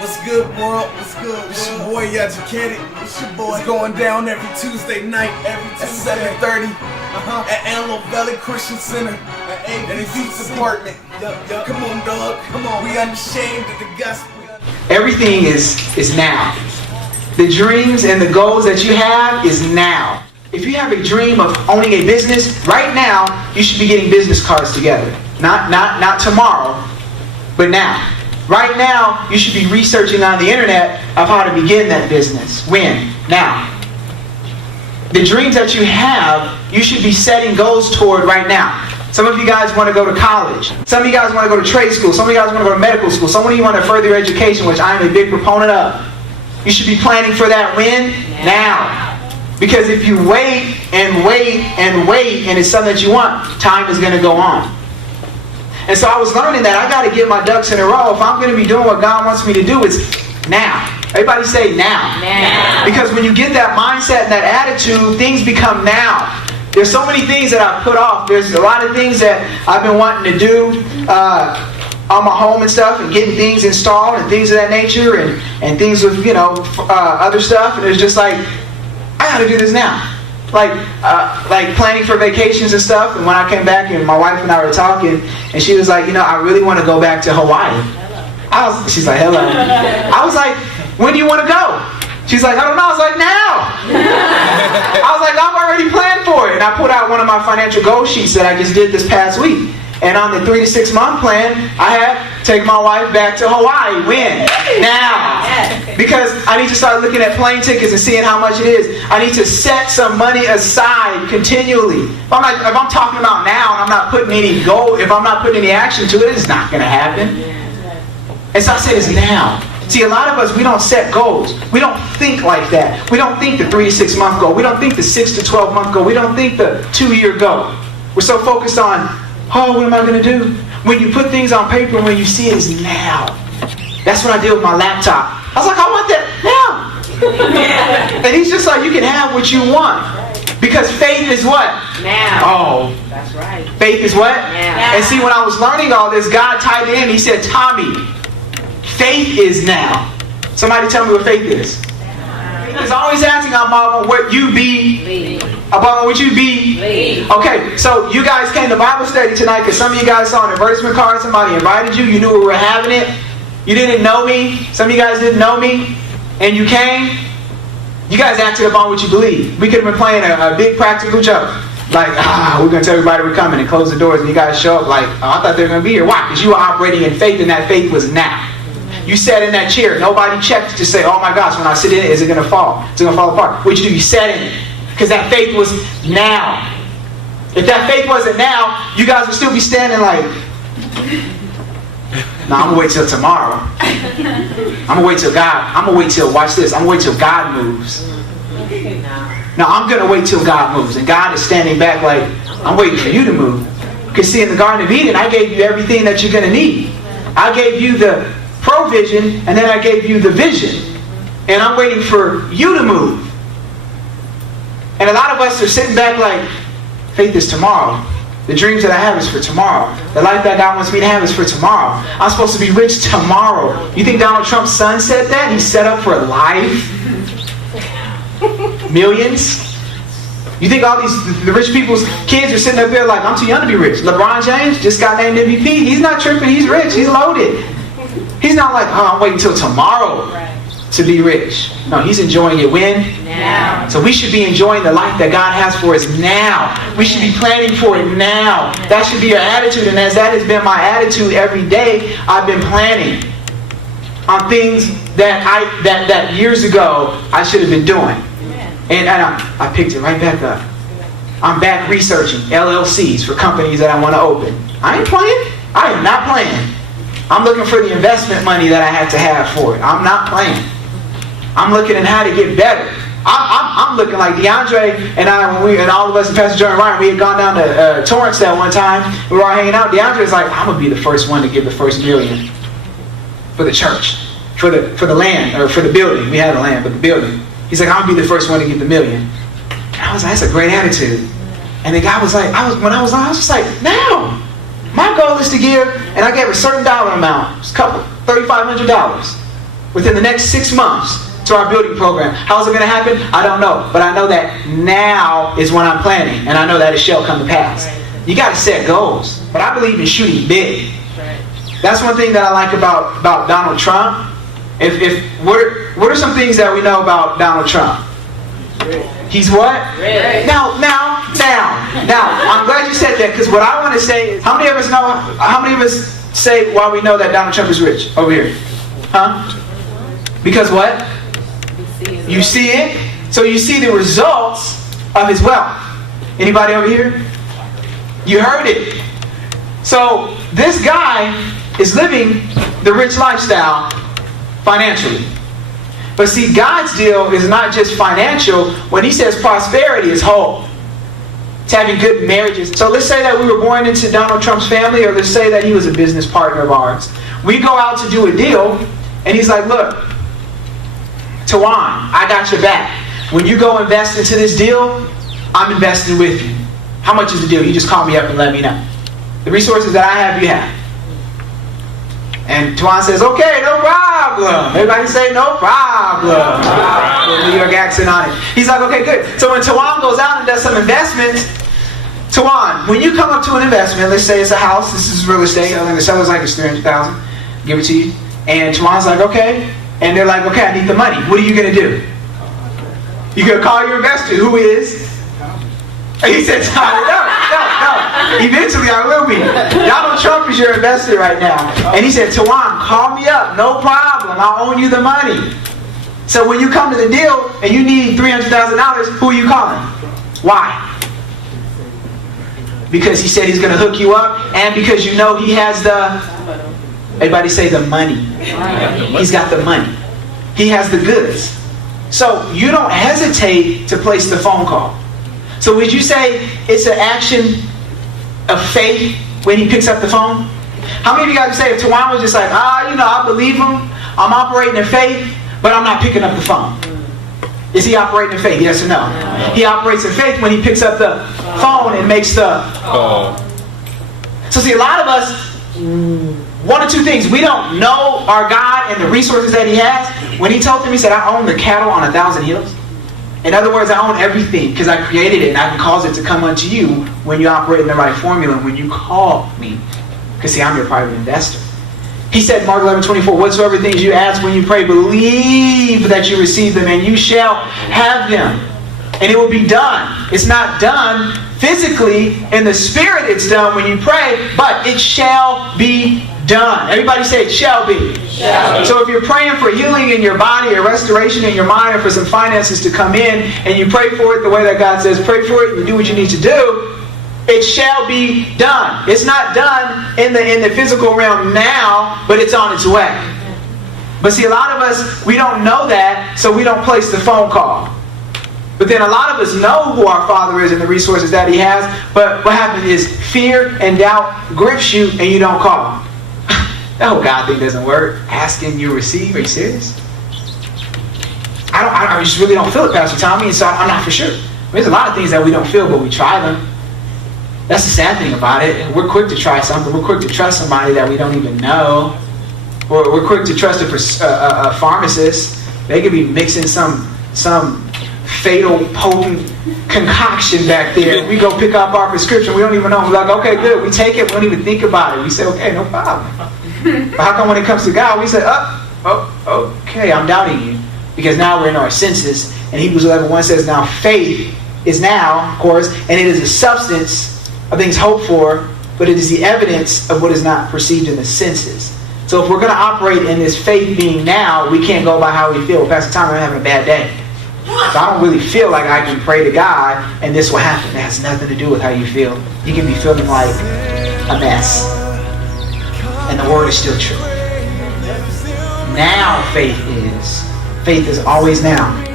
What's good, world? What's good, world? It's your boy, YAU TNBS. It's your boy. It's going down every Tuesday night, every Tuesday at 7:30 at Antelope Valley Christian Center in the youth department. Come on, dog. Come on. We unashamed of the gospel. Everything is now. The dreams and the goals that you have is now. If you have a dream of owning a business, right now you should be getting business cards together. Not tomorrow, but now. Right now, you should be researching on the internet of how to begin that business. When? Now. The dreams that you have, you should be setting goals toward right now. Some of you guys want to go to college. Some of you guys want to go to trade school. Some of you guys want to go to medical school. Some of you want to further your education, which I am a big proponent of. You should be planning for that when? Now. Because if you wait and wait and wait and it's something that you want, time is going to go on. And so I was learning that I got to get my ducks in a row. If I'm going to be doing what God wants me to do, it's now. Everybody say now. Now. Because when you get that mindset and that attitude, things become now. There's so many things that I've put off. There's a lot of things that I've been wanting to do on my home and stuff, and getting things installed and things of that nature, and things with, other stuff. And it's just like, I got to do this now. Like planning for vacations and stuff. And when I came back and my wife and I were talking, and she was like, I really want to go back to Hawaii. She's like, hello. I was like, when do you want to go? She's like, I don't know. I was like, now. I was like, I'm already planned for it. And I put out one of my financial goal sheets that I just did this past week. And on the 3 to 6 month plan, I had take my wife back to Hawaii. When? Now. Because I need to start looking at plane tickets and seeing how much it is. I need to set some money aside continually. If I'm talking about now and I'm not putting any goal, if I'm not putting any action to it, it's not going to happen. And so I said it's now. See, a lot of us, we don't set goals. We don't think like that. We don't think the 3 to 6 month goal. We don't think the 6 to 12 month goal. We don't think the 2-year goal. We're so focused on, oh, what am I going to do? When you put things on paper and when you see it, it's now. That's what I did with my laptop. I was like, I want that now. And he's just like, you can have what you want. Because faith is what? Now. Oh. That's right. Faith is what? Now. And see, when I was learning all this, God tied it in. He said, Tommy, faith is now. Somebody tell me what faith is. He's always asking about what you be. About what you be. Okay, so you guys came to Bible study tonight because some of you guys saw an advertisement card. Somebody invited you. You knew we were having it. You didn't know me. Some of you guys didn't know me. And you came. You guys acted upon what you believe. We could have been playing a big practical joke. Like, we're going to tell everybody we're coming and close the doors. And you guys show up like, I thought they were going to be here. Why? Because you were operating in faith and that faith was now. You sat in that chair. Nobody checked to say, oh my gosh, when I sit in it, is it going to fall? Is it going to fall apart? What did you do? You sat in it. Because that faith was now. If that faith wasn't now, you guys would still be standing like, no, I'm going to wait till tomorrow. I'm going to wait till God. I'm going to wait till, watch this, I'm going to wait till God moves. No, I'm going to wait till God moves. And God is standing back like, I'm waiting for you to move. Because see, in the Garden of Eden, I gave you everything that you're going to need. I gave you the provision, and then I gave you the vision. And I'm waiting for you to move. And a lot of us are sitting back like, faith is tomorrow. The dreams that I have is for tomorrow. The life that God wants me to have is for tomorrow. I'm supposed to be rich tomorrow. You think Donald Trump's son said that? He's set up for life? Millions? You think all the rich people's kids are sitting up there like, I'm too young to be rich. LeBron James just got named MVP. He's not tripping. He's rich. He's loaded. He's not like, I'm waiting until tomorrow to be rich. No, he's enjoying it when? Now. So we should be enjoying the life that God has for us now. We should be planning for it now. That should be our attitude. And as that has been my attitude every day, I've been planning on things that years ago I should have been doing. And I picked it right back up. I'm back researching LLCs for companies that I want to open. I ain't playing. I am not playing. I'm looking for the investment money that I have to have for it. I'm not playing. I'm looking at how to get better. I'm looking like DeAndre and I, and all of us and Pastor John and Ryan, we had gone down to Torrance that one time. We were all hanging out. DeAndre's like, I'm going to be the first one to give the first $1 million for the church, for the land, or for the building. We had the land, but the building. He's like, I'm going to be the first one to give the $1 million. And I was like, that's a great attitude. And the guy was like, I was just like, now. My goal is to give, and I gave a certain dollar amount. It's $3,500. within the next 6 months to our building program. How is it going to happen? I don't know. But I know that now is when I'm planning. And I know that it shall come to pass. You got to set goals. But I believe in shooting big. That's one thing that I like about Donald Trump. What are some things that we know about Donald Trump? He's what? Now, I'm glad you said that, because what I want to say is, how many of us say why we know that Donald Trump is rich over here? Huh? Because what? You see it. So you see the results of his wealth. Anybody over here? You heard it. So this guy is living the rich lifestyle financially. But see, God's deal is not just financial. When he says prosperity, is whole. It's having good marriages. So let's say that we were born into Donald Trump's family, or let's say that he was a business partner of ours. We go out to do a deal, and he's like, look, Tawan, I got your back. When you go invest into this deal, I'm investing with you. How much is the deal? You just call me up and let me know. The resources that I have, you have. And Tawan says, okay, no problem. Everybody say, no problem. With New York accent on it. He's like, okay, good. So when Tawan goes out and does some investments, Tawan, when you come up to an investment, let's say it's a house, this is real estate, and the seller's like, it's $300,000, give it to you. And Tawan's like, okay. And they're like, okay, I need the money. What are you going to do? You're going to call your investor, who is? And he said, no. Eventually I will be. Donald Trump is your investor right now. And he said, Tawan, call me up. No problem. I'll own you the money. So when you come to the deal and you need $300,000, who are you calling? Why? Because he said he's going to hook you up, and because you know he has the, everybody say the money. He's got the money. He has the goods. So you don't hesitate to place the phone call. So would you say it's an action of faith when he picks up the phone? How many of you guys would say if Tawan was just like, I believe him, I'm operating in faith, but I'm not picking up the phone? Is he operating in faith? Yes or no? He operates in faith when he picks up the phone and makes the call. So see, a lot of us, one or two things. We don't know our God and the resources that he has. When he told them, he said, I own the cattle on 1,000 hills. In other words, I own everything because I created it, and I can cause it to come unto you when you operate in the right formula, when you call me. Because see, I'm your private investor. He said, Mark 11:24, whatsoever things you ask when you pray, believe that you receive them, and you shall have them. And it will be done. It's not done physically. In the spirit it's done when you pray, but it shall be done. Everybody say it shall be. So if you're praying for healing in your body, or restoration in your mind, or for some finances to come in, and you pray for it the way that God says pray for it, you do what you need to do, it shall be done. It's not done in the physical realm now, but it's on its way. But see, a lot of us, we don't know that, so we don't place the phone call. But then a lot of us know who our Father is and the resources that he has, but what happens is fear and doubt grips you and you don't call. That whole God thing doesn't work. Asking, you receive. Are you serious? I just really don't feel it, Pastor Tommy, and so I'm not for sure. There's a lot of things that we don't feel, but we try them. That's the sad thing about it. We're quick to try something. We're quick to trust somebody that we don't even know. Or we're quick to trust a pharmacist. They could be mixing some fatal, potent concoction back there. We go pick up our prescription. We don't even know. We're like, okay, good. We take it. We don't even think about it. We say, okay, no problem. But how come when it comes to God, we say, okay, I'm doubting you. Because now we're in our senses. And Hebrews 11:1 says, now faith is now, of course, and it is a substance of things hoped for, but it is the evidence of what is not perceived in the senses. So if we're going to operate in this faith being now, we can't go by how we feel. Pastor Tom, I'm having a bad day. So I don't really feel like I can pray to God and this will happen. That has nothing to do with how you feel. You can be feeling like a mess. And the word is still true. Now faith is always now.